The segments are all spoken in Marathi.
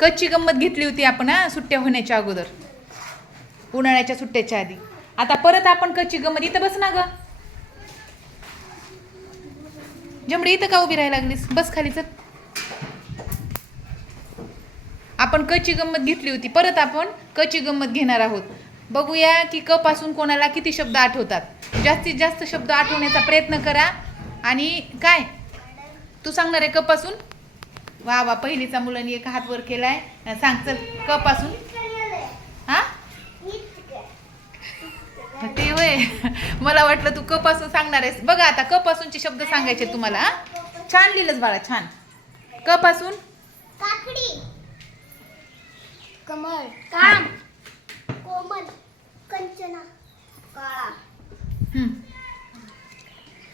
कच्ची गंमत घेतली होती आपण हां सुट्ट्या होण्याच्या अगोदर. उन्हाळ्याच्या सुट्ट्याच्या आधी. आता परत आपण कच्ची गंमत इथं बस ना ग. जमडी इथं का उभी राहायला लागलीस? बस खाली चल. आपण कच्ची गंमत घेतली होती परत आपण कच्ची गंमत घेणार आहोत. बघूया की क पासून कोणाला किती शब्द आठवतात. जास्तीत जास्त शब्द आठवण्याचा प्रयत्न करा. आणि काय? तू सांगणार आहे क पासून वा वा पहिलीचा मुलांनी एक हात वर केलाय. सांग चल क पासून हा ते होय मला वाटलं तू क पासून सांगणार आहेस. बघा आता क पासूनचे शब्द सांगायचे तुम्हाला? छान लिहिलंच बाळा छान. क पासून काकडी. कमळ. काम कोमल. कंचना. काळा. हम्म.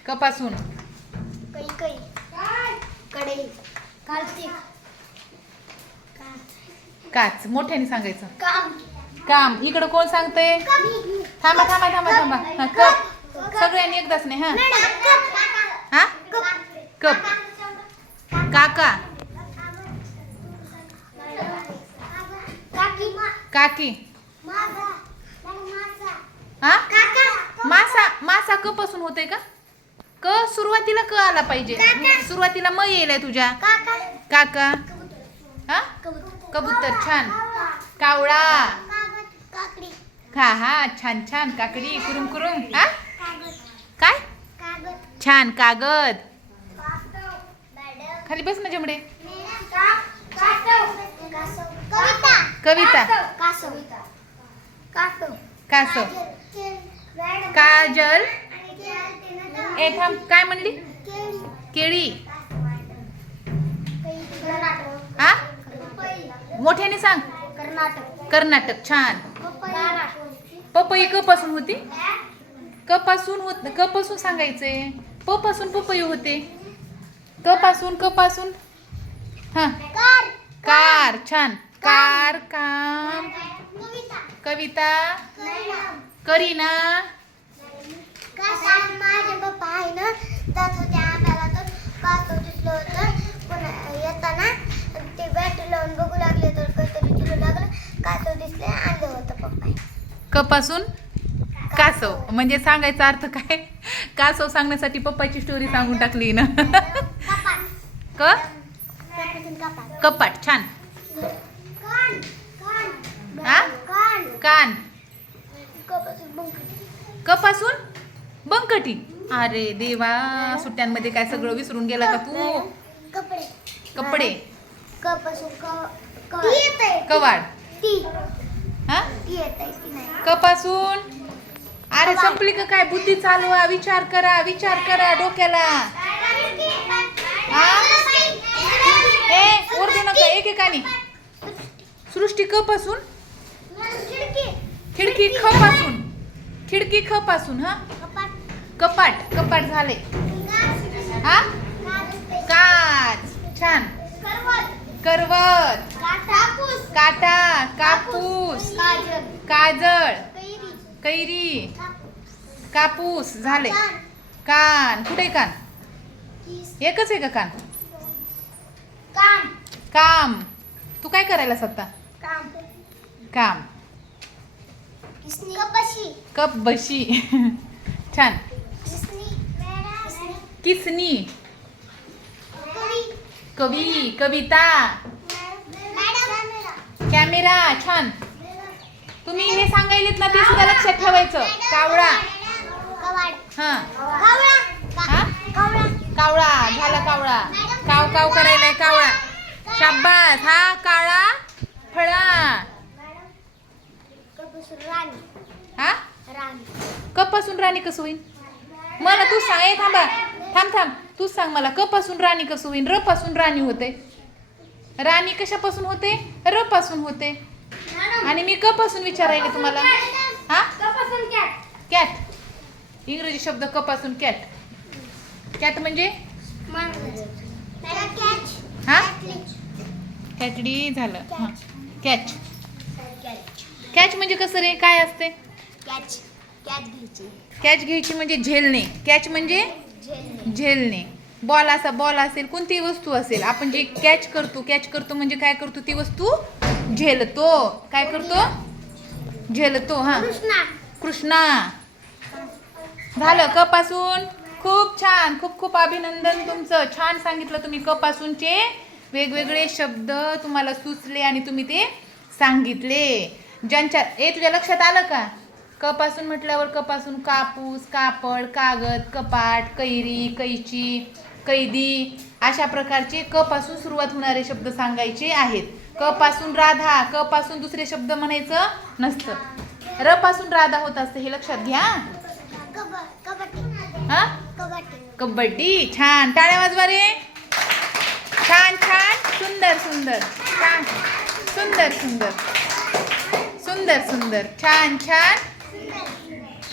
क पासून कैकई. कढई. कार्तिक काच मोठ्याने सांगायचं. काम. काम. इकडं कोण सांगतंय? थांबा थांबा थांबा थांबा. हा कप. सगळ्यांनी एकदाच नाही हा. हा? कप. काका. काकी. हा? मासा मासा क पासून होते का? क? सुरुवातीला क आला पाहिजे. सुरुवातीला म येईल तुझ्या. काका. हा? कबूतर. छान. कावळा. हा हा छान छान. काकडी कुरुम कुरुम. हा? काय? छान कागद. खाली बस ना जमडे कविता. काजल. ए थांब काय म्हणली? केळी. हा? मोठ्याने सांग. कर्नाटक कर्नाटक छान. पपई क पासून होती? क पासून होत क पासून सांगायचंय. प पासून पपई होते. क पासून क पासून हा. कार छान. कार काम. कविता. करीना. क पासून कासव. म्हणजे सांगायचा अर्थ काय? कासव सांगण्यासाठी पप्पाची स्टोरी सांगून टाकली ना. कपाट क? कपाट. छान. कान. हा? कपासून? बंकटी. अरे देवा सुट्ट्यांमध्ये काय सगळं विसरून गेला का तू? कपडे. कपडे. कपासून कवाड. हा? कपासून? अरे संपली का काय? बुद्धी चालवा विचार करा विचार करा डोक्याला. हे? ए ओरडू नका. एकेकानी. सृष्टी क पासून खिडकी ख पासून खिडकी ख पासून हा? कपाट. कपाट झाले. हा? काच. छान. करवत. काटा कापूस. काजळ. कैरी. कापूस. झाले. कान. कुठे कान? एकच आहे का कान? काम. काम. तू काय करायला सत्ता काम. कप बशी छान. किसनी. कवी. कवी कविता. कॅमेरा छान. तुम्ही हे सांगायलेत ना ते सुद्धा लक्षात ठेवायचं. कावळा. हा. कावळा कावळा. झाला कावळा. काव काव करायलाय कावळा. शाब्बास. हा काळा. फळा. हा? कपासून राणी कसं होईल मला तू सांग. थांबा. थांब थांब. तूच सांग मला. कपासून राणी कसं होईल र पासून राणी होते. राणी कशापासून होते? र पासून होते. आणि मी क पासून विचारायले तुम्हाला? हा? कॅट. कॅट इंग्रजी शब्द क पासून कॅट. कॅट म्हणजे? कॅच हा? कॅटडी झालं. हां. कॅच. कॅच म्हणजे कसं रे? काय असते? कॅच कॅच घ्यायची. कॅच घ्यायची म्हणजे झेलणे. कॅच म्हणजे? झेलणे. बॉल असा बॉल असेल कोणतीही वस्तू असेल आपण जे कॅच करतो कॅच करतो म्हणजे काय करतो ती वस्तू झेलतो. काय करतो? झेलतो हा. कृष्णा. कृष्णा. झालं क पासून खूप छान खूप खूप अभिनंदन तुमचं. छान सांगितलं तुम्ही क पासूनचे वेगवेगळे शब्द तुम्हाला सुचले आणि तुम्ही ते सांगितले. ज्यांच्या ए तुझ्या लक्षात आलं का? क पासून म्हटल्यावर क पासून कापूस कापड कागद कपाट कैरी कैची. कैदी अशा प्रकारचे क पासून सुरुवात होणारे शब्द सांगायचे आहेत. क पासून राधा क पासून दुसरे शब्द म्हणायचं नसतं. र पासून राधा होत असते हे लक्षात घ्या. कबड्डी हा? कबड्डी. छान. टाळ्या वाजवा रे. छान छान. सुंदर सुंदर. छान. सुंदर सुंदर. सुंदर सुंदर. छान छान.